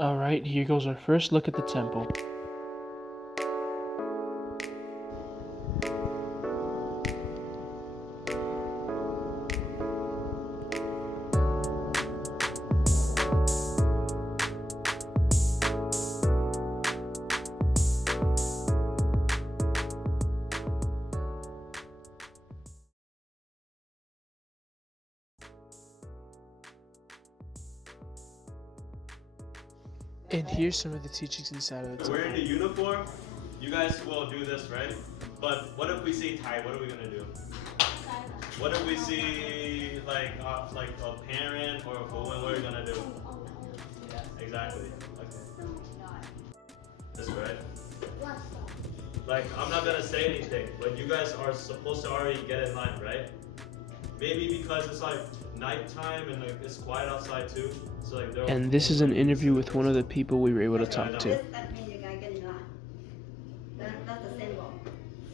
Alright, here goes our first look at the temple. And here's some of the teachings inside of the temple. Wearing the uniform, you guys will do this, right? But what if we see tie? What are we gonna do? What if we see like a parent or a woman? What are we gonna do? Exactly. Okay. That's right. Like I'm not gonna say anything, but you guys are supposed to already get in line, right? Maybe because it's like nighttime and like it's quiet outside too. So like and this is an interview with one of the people we were able to talk to. That means you guys get in line. That's the symbol.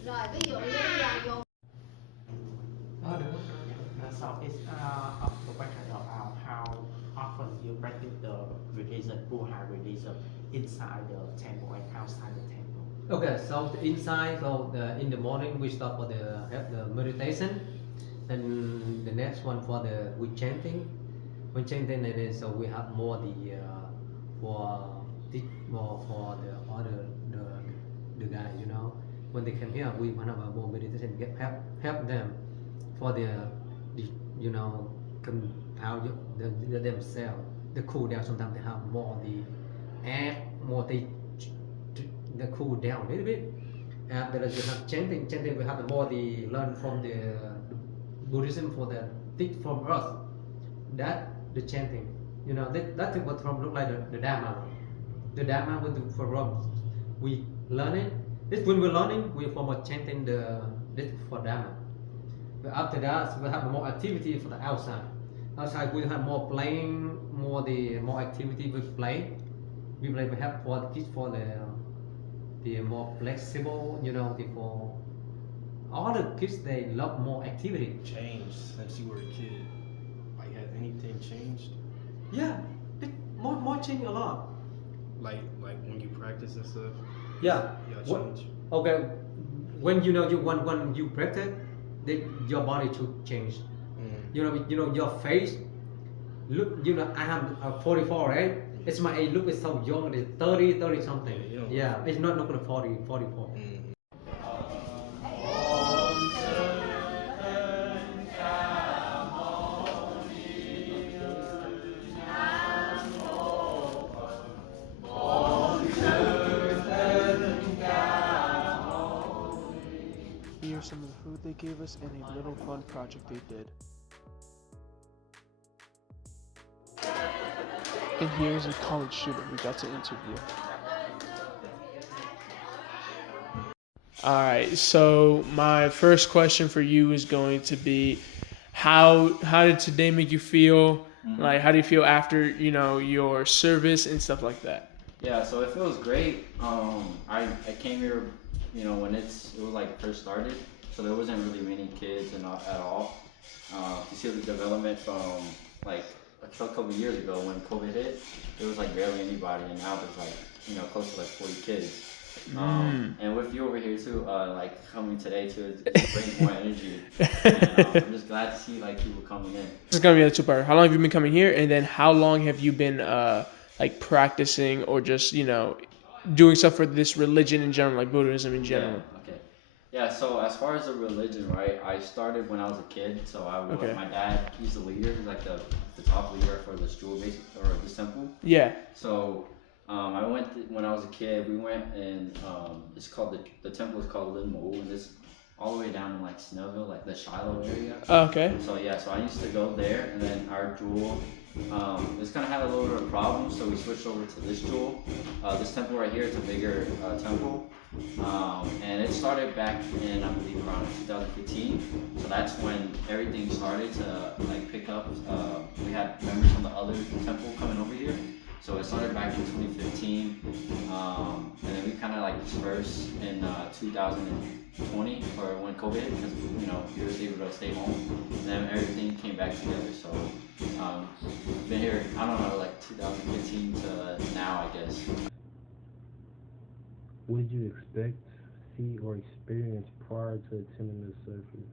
Rồi ví dụ như bây giờ dùng So it's of the question about how often you practice the religion, Buddha religion, inside the temple and outside the temple. Okay, so the inside, in the morning we start for have the meditation, and the next one for the chanting. When chanting, and then so we have more for the other the guy, when they come here, we want to have more meditation, help them for the compile themselves, the cool down. Sometimes they have more the cool down a little bit. After that you have chanting we have more learn from the Buddhism for the teach from us, that the chanting, that is what from look like the Dharma. The Dharma we learn it. This when we're learning, we form a chanting this for Dharma. But after that, we have more activity for the outside. Outside we have more playing, more activity with play. We have for the kids for the more flexible, for all the kids, they love more activity. Changed since you were a kid? Like, has anything changed? Yeah, more change a lot. Like when you practice and stuff? Yeah. Yeah, change. Okay, when when you practice, your body should change. Your face look. I am 44, right? It's my age. Look, it's so young. It's 30 something. Yeah, it's not looking 40, 44. Here's some of the food they gave us and a little fun project they did. And here's a college student we got to interview. Alright, so my first question for you is going to be, how did today make you feel? Like, how do you feel after, your service and stuff like that? Yeah, so it feels great. I came here, when it was like first started, so there wasn't really many kids at all. To see the development from like a couple of years ago when COVID hit, there was like barely anybody, and now there's like close to like 40 kids. And with you over here too, like coming today too, it brings more energy. And, I'm just glad to see like people coming in. This is gonna be a two-part. How long have you been coming here, and then how long have you been like practicing or just doing stuff for this religion in general, like Buddhism in general? Yeah, okay. Yeah, so as far as the religion, right, I started when I was a kid. So my dad, he's the leader, he's like the top leader for this jewel base or this temple. Yeah. So I went when I was a kid. We went and it's called the temple is called Lin Mo, and it's all the way down in like Snellville, like the Shiloh area. Okay. So yeah, so I used to go there, and then our jewel, this kind of had a little bit of a problem, so we switched over to this jewel. This temple right here, it's a bigger temple, and it started back in, I believe, around 2015. So that's when everything started to like pick up. We had members from the other temple coming over here. So it started back in 2015, and then we kind of like dispersed in 2020, or when COVID hit, because we were able to stay home, and then everything came back together. So been here, I don't know, like 2015 to now, What did you expect, see, or experience prior to attending the service?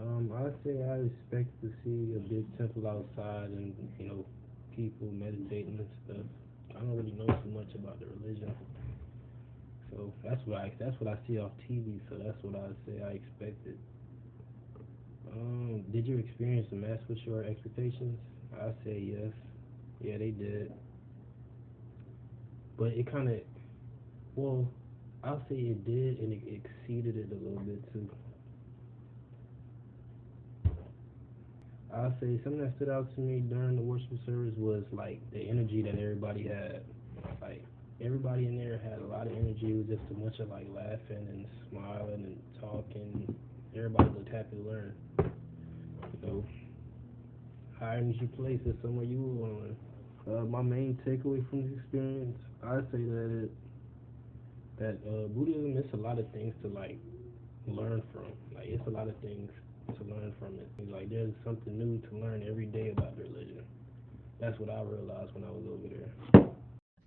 I'd say I expect to see a big temple outside and, people meditating and stuff. I don't really know too much about the religion, so that's what I see off TV. So that's what I say I expected. Did you experience the match with your expectations? I say yes. Yeah, they did. But it kind of, well, I'll say it did, and it exceeded it a little bit too. I'll say something that stood out to me during the worship service was like the energy that everybody had. Like everybody in there had a lot of energy. It was just a bunch of like laughing and smiling and talking. Everybody looked happy to learn. High energy place is somewhere you would want to learn. My main takeaway from this experience, I'd say that Buddhism is a lot of things to like learn from. Like it's a lot of things to learn from it. Like there's something new to learn every day about the religion. That's what I realized when I was over there.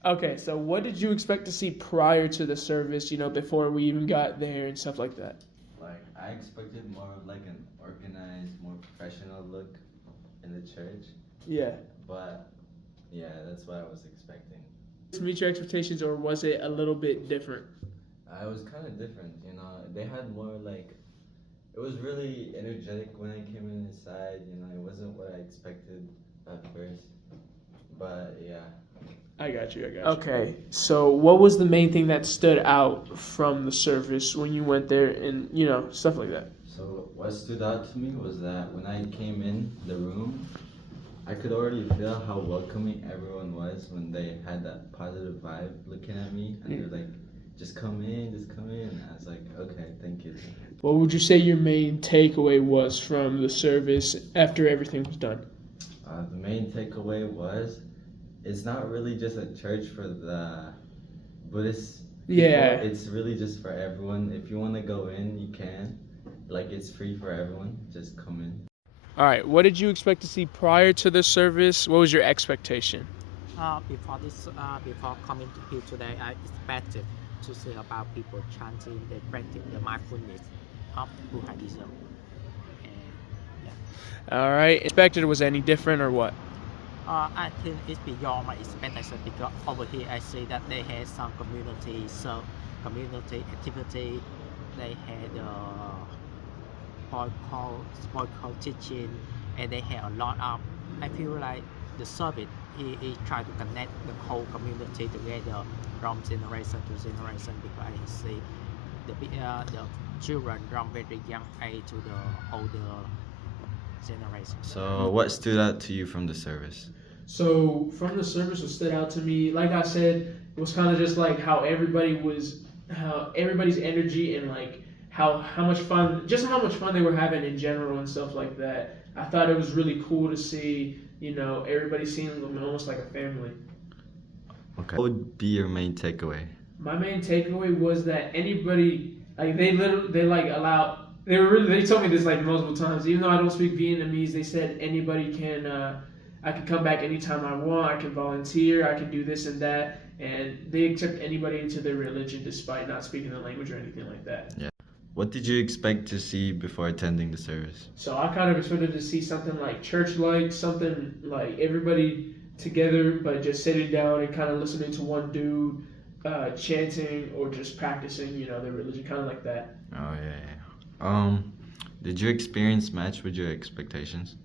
Okay, so what did you expect to see prior to the service, before we even got there and stuff like that? Like, I expected more of like an organized, more professional look in the church. Yeah. But, yeah, that's what I was expecting. Did it meet your expectations, or was it a little bit different? It was kind of different, They had more like, it was really energetic when I came inside, It wasn't what I expected at first. But, yeah. I got you. Okay, so what was the main thing that stood out from the service when you went there and, stuff like that? So what stood out to me was that when I came in the room, I could already feel how welcoming everyone was when they had that positive vibe looking at me. And they're like, just come in. And I was like, okay, thank you. What would you say your main takeaway was from the service after everything was done? The main takeaway was, it's not really just a church for the Buddhist people. Yeah. It's really just for everyone. If you want to go in, you can. Like, it's free for everyone. Just come in. All right, what did you expect to see prior to the service? What was your expectation? Before coming to here today, I expected to see about people chanting, they practice the mindfulness of Buddhism. All right, expected was any different or what? I think it's beyond my expectation because over here I see that they have some community activity. They had sport call teaching, and they have a lot of. I feel like the service he try to connect the whole community together from generation to generation because I see the children from very young age to the older generation. So what stood out to you from the service? So from the service, what stood out to me, like I said, it was kind of just like how everybody's energy and like how much fun they were having in general and stuff like that. I thought it was really cool to see, everybody seeing them almost like a family. Okay. What would be your main takeaway? My main takeaway was that anybody, like they told me this like multiple times. Even though I don't speak Vietnamese, they said anybody can, I can come back anytime I want. I can volunteer. I can do this and that, and they accept anybody into their religion despite not speaking the language or anything like that. Yeah. What did you expect to see before attending the service? So I kind of expected to see something like church-like, something like everybody together, but just sitting down and kind of listening to one dude chanting or just practicing, their religion, kind of like that. Oh yeah. Did your experience match with your expectations?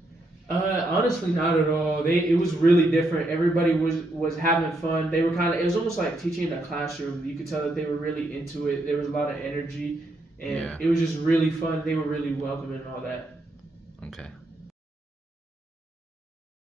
Honestly, not at all. It was really different. Everybody was having fun. They were it was almost like teaching in a classroom. You could tell that they were really into it. There was a lot of energy, and it was just really fun. They were really welcoming and all that. Okay.